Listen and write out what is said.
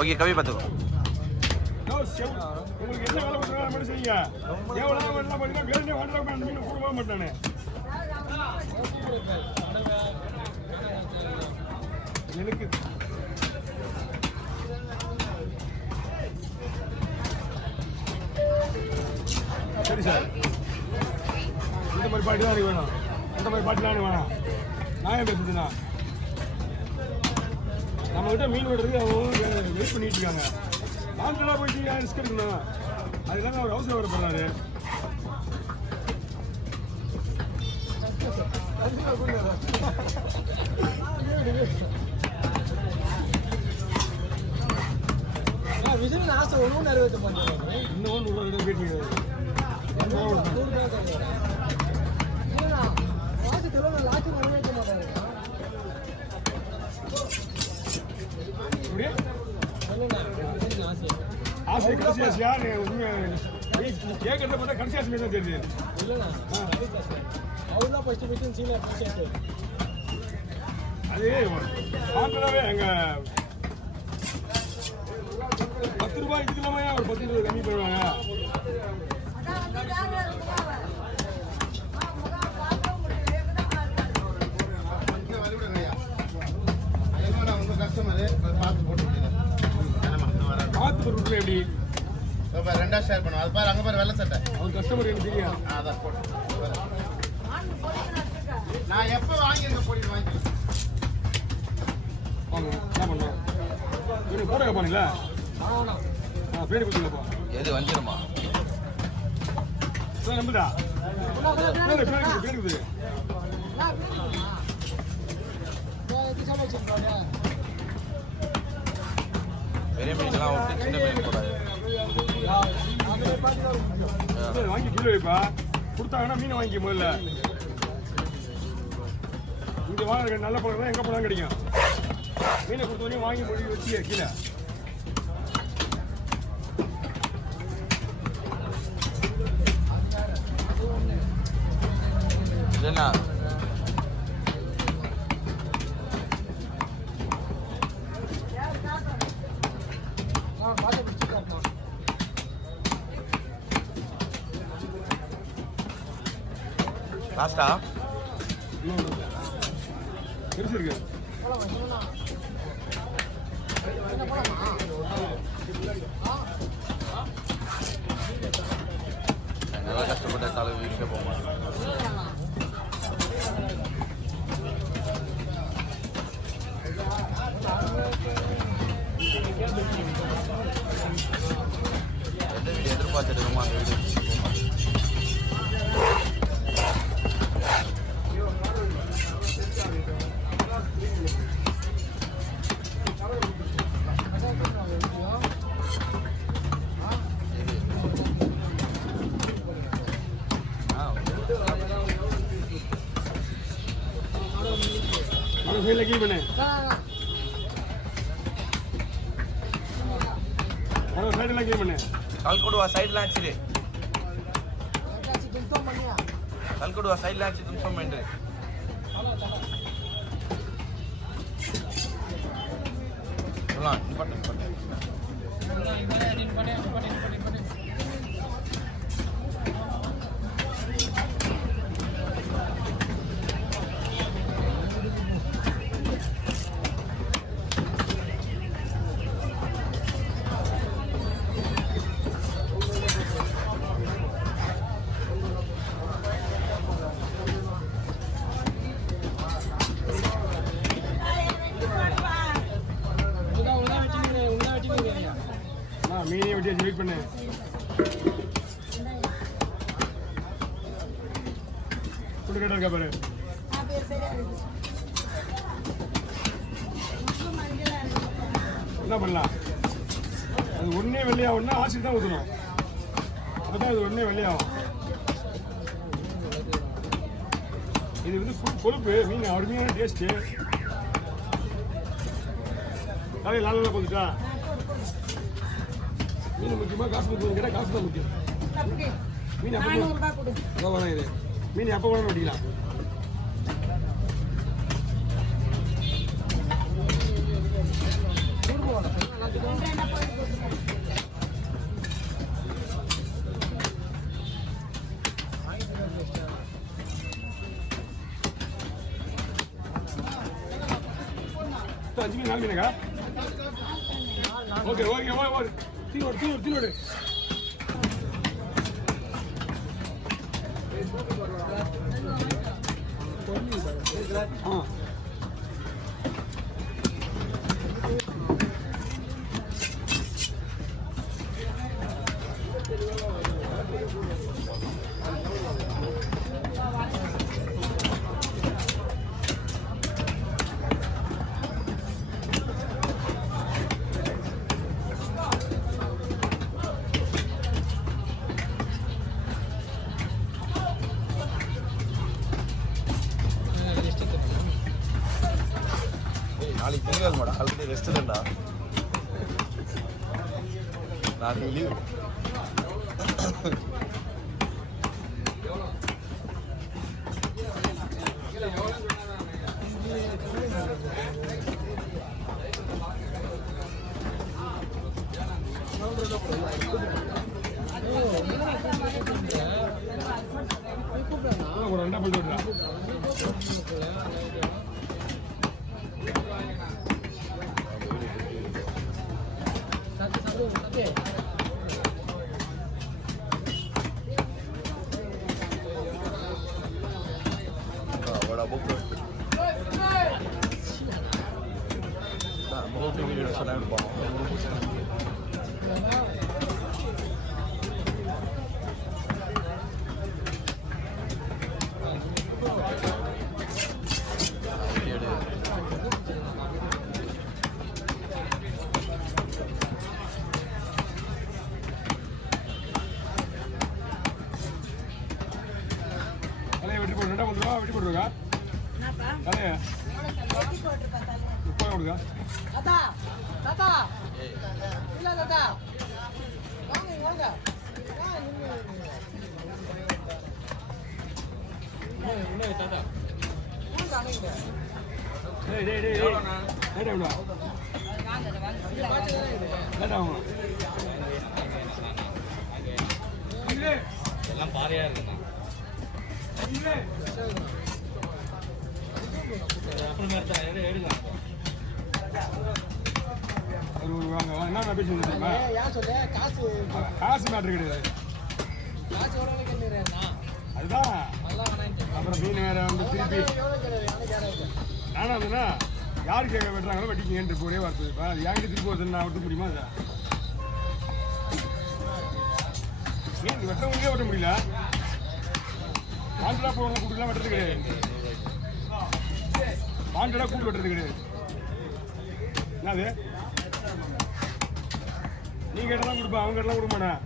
Okay கவி பார்த்துக்கோ. உங்களுக்கு என்ன வேலை கொடுத்தாலும் மாதிரி செய்யுங்க. எவ்வளோ வேலை பார்த்தீங்கன்னா வேலையே வாண்டா மீன் கொடுக்க மாட்டானே. எனக்கு சரி சார், இந்த மாதிரி பாட்டி தான் எனக்கு வேணும், அந்த மாதிரி பாட்டிலாம் எனக்கு வேணாம். நான் ஏன் பேசுறதுண்ணா, நம்மகிட்ட மீன் விடுறதுக்கு அவங்க வெயிட் பண்ணிட்டு இருக்காங்க. நான்களாக போயிட்டு ரிஸ்க் எடுக்கணும், அதுதாங்க அவர் அவசரம் வரப்படுறாரு. விஜய் ஆசை ஒன்றும் நிறைவேற்ற மாட்டேன். இன்னும் 100 கேட்டீங்க. ஆசை கடைசி ஆசையா கேட்கறத பார்த்தா கடைசி ஆசை தான் தெரியுது. அவர்தான் ஃபர்ஸ்ட் ஃபர்ஸ்ட் சீனியர் ஃபர்ஸ்ட். அது நான்களாவே எங்க 10 ரூபாய் இதுலாமே ஒரு 10 ரூபாய் கம்மி பண்ணுவாங்க. பார்த்து போட்டு எப்படி ரெண்டா ஷேர் பண்ணுவோம். அது பாரு, அங்க பாரு வெள்ளை சட்டை. அவங்க கஸ்டமர் எனக்கு தெரியும். அதான் போட்டு நான் எப்போ வாங்கியிருக்க போட்டு வாங்கிக்கலாம். வாங்க என்ன பண்ணலாம், இவனுக்கு போட கேட்பானுங்களா? பேர் கொடுத்துங்கப்பா. எது வந்துடுமா? நம்புதா பேர் கொடுத்து பெரிய மீன்லாம் விட்டு சின்ன மீன் போடாது. வாங்கி கிலோ வைப்பா, கொடுத்தாங்கன்னா மீன் வாங்கி முதல்ல. இங்கே வாங்க நல்ல பழம் தான் எங்கே போனாலும் கிடைக்கும். மீனை கொடுத்தோடனே வாங்கி மொழி வச்சு கீழே இல்லைண்ணா லாஸ்டா தெரிஞ்சிருக்கு. நல்லா கஷ்டப்பட்ட தலைவி விஷயம் போக மாட்டேன். எந்த வீடு எதிர்பார்த்துட்டு இருக்கோமோ அந்த வீடு लगी बने साइड लगी बने कलकोडुवा साइड लाचिरे कलकोडुवा साइड लाची तुम सब मेंडरे बोला निपट மீனே வெட்டி வெயிட் பண்ணு. குடு கேட்டா இருக்கா பாரு. என்ன பண்ணலாம், அது ஒன்னே வெள்ளையாகும்னா ஆசிட் தான் ஊற்றணும், அப்பதான் அது ஒன்னே வெள்ளையாகும். இது வந்து கொழுப்பு மீன், அருமையான டேஸ்ட்டு. தலையை லால கொடுத்துட்டா மீன் முக்கியமாக காசு முக்கியம் கேட்டால் காசு தான் முக்கியம். மீன் அப்போ வேணாம், இது மீன் எப்போ வேணும் வெட்டிக்கலாம். அஞ்சு மீன் 4 மீனுக்கா ஓகே ஓகே ஓகே தீவோடு ஆ நாளைக்கு திங்கள் மாடா ஆல்ரெடி ரெஸ்ட் தான்டா நாளைக்கு லீவ் ஒரு 2 பண்ணிட்டு விடுறா बड़ा बुक बहुत वीडियो सुना வெட்டி போட்டுருக்கா தலைய 30 கொடுக்கா தாத்தா தாத்தா இல்ல தாத்தா வாங்க வாங்க என்ன தாத்தா டேய் டேய் டேய் டேய் டேய் எல்லாம் பாறையா இருக்குண்ணா என்ன பேசுறது தெரியுமா காசு மேட்ரு கிடையாது அதுதான் அப்புறம் மீன் வேற வந்து திருப்பி நானும் அதுனா யார் கேட்க வெட்டுறாங்களோ வெட்டிக்கங்கன்ற ஒரே வார்த்தை இப்போ அது என்கிட்ட திருப்பி வருதுன்னு நான் வெட்ட முடியுமா அதை மீன் வெட்டவங்களுக்கே வெட்ட முடியல வாண்டடா போடுறவங்க கூட்டுலாம் வெட்டுறது கிடையாது வாண்டடா கூட்டு வெட்டுறது கிடையாது என்னது நீ கேட்டதான் கொடுப்பா அவங்க கேட்டலாம் கொடுக்க மாட்டேன்